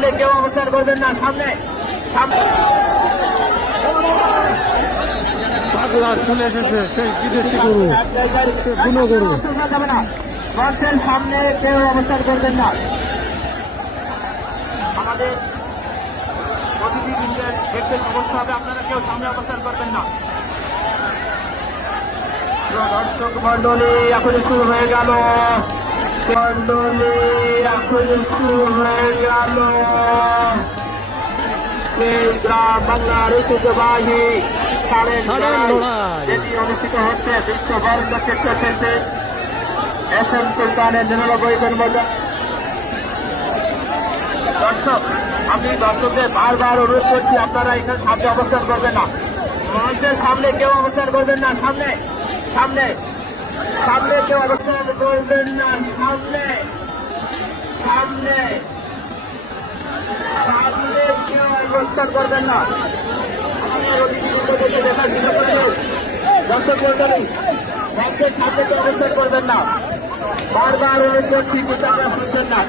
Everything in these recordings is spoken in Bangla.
সামনে কেউ অবস্থান করবেন না, সামনে সামনে পাগলা চলে এসেছে সেই বিদেশি গরু, বুনো গরু। মঞ্চের সামনে কেউ অবস্থান করবেন না। আমাদের অতিথিবৃন্দের দেখতে সমস্যা হবে, আপনারা কেউ সামনে অবস্থান করবেন না। দর্শক মন্ডলী এখন শুরু হয়ে গেল, মন্ডলী এখন শুরু হয়ে গেল। গ্রাম বাংলার ঐতিহ্যবাহী যেটি অনুষ্ঠিত হচ্ছে বিশ্ব ভারত ক্রিকেট সেন্টারে SM সুলতানের 99 জন্মদিন। দর্শক, আমি দর্শকদের বারবার অনুরোধ করছি, আপনারা এখানে সামনে অবস্থান করবেন না। মঞ্চের সামনে কেউ অবস্থান করবেন না, সামনে সামনে সামনে কেউ অবস্থান করবেন না, সামনে সামনে সামনে কেউ অবস্থান করবেন না। দর্শক মন্ডলী, মঞ্চের সামনে কেউ অবস্থান করবেন না, বারবার অনুরোধ করছি, কিন্তু আপনারা শুনছেন না।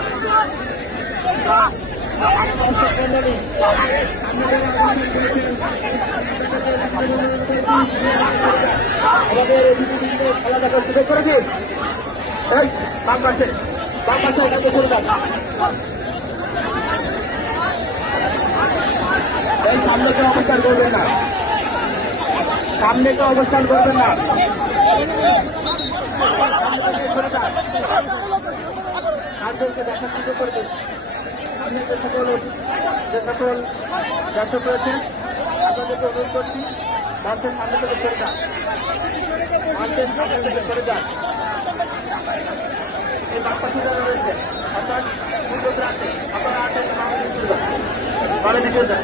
আমাদের খেলা দেখার সুযোগ করে দিন। বাম পাশে এখানে চলে যান। সামনে কেউ অবস্থান করবেন না, সামনে কেউ অবস্থান করবেন না। সামনেকে দেখার সুযোগ করে দিন। সামনে যে সকল দর্শক রয়েছেন, আপনাদেরকে অনুরোধ করছি, মঞ্চের সামনে থেকে সরে যান, মঞ্চের সামনে থেকে সরে যান। এই বাচ্চাটি যারা রয়েছে, অর্থাৎ পূর্বপ্রান্তে আপনারা দিতে যান।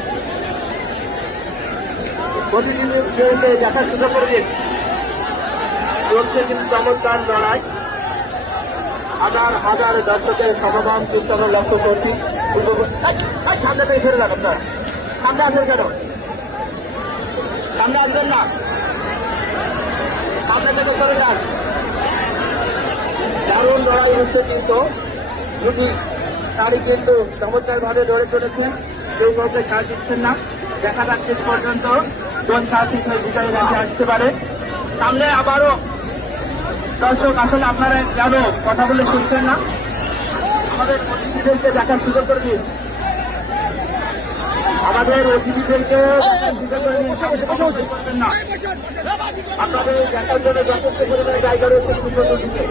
প্রতিদিনের দেখার সুযোগ করে দিন। চলছে কিন্তু চমৎকার লড়াই, হাজার হাজার দর্শকের সমাগম কিন্তু আমরা লক্ষ্য করছি। সামনে থেকে ফিরে যান, আপনারা সামনে আসবেন কেন? সামনে আসবেন না, সামনে থেকে সরে যান। দারুণ লড়াই হচ্ছে কিন্তু দুটি তারই কিন্তু চমৎকার ভাবে লড়ে চলেছে, কেউ কাউকে সার দিচ্ছেন না। দেখা যাচ্ছে পর্যন্ত কোন সাহসিক হয়ে বিজয়ী রাখে আসতে পারে। সামনে আবারও দর্শক, আসলে আপনারা কেন কথা বলে শুনছেন না? আমাদের অতিথিদেরকে দেখার সুযোগ করে দিন, আমাদের অতিথিদেরকে করবেন না। আপনাদের দেখার জন্য যথেষ্ট পরিমাণে জায়গা রয়েছে চতুর্দিকে,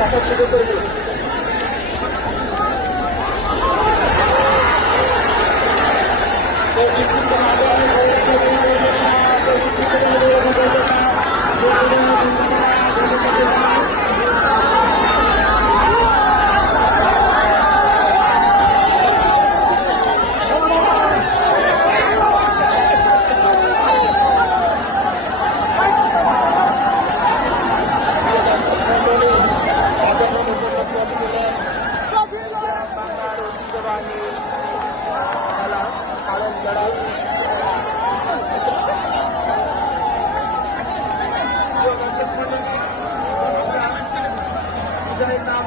দেখার সুযোগ করে দিন। নাম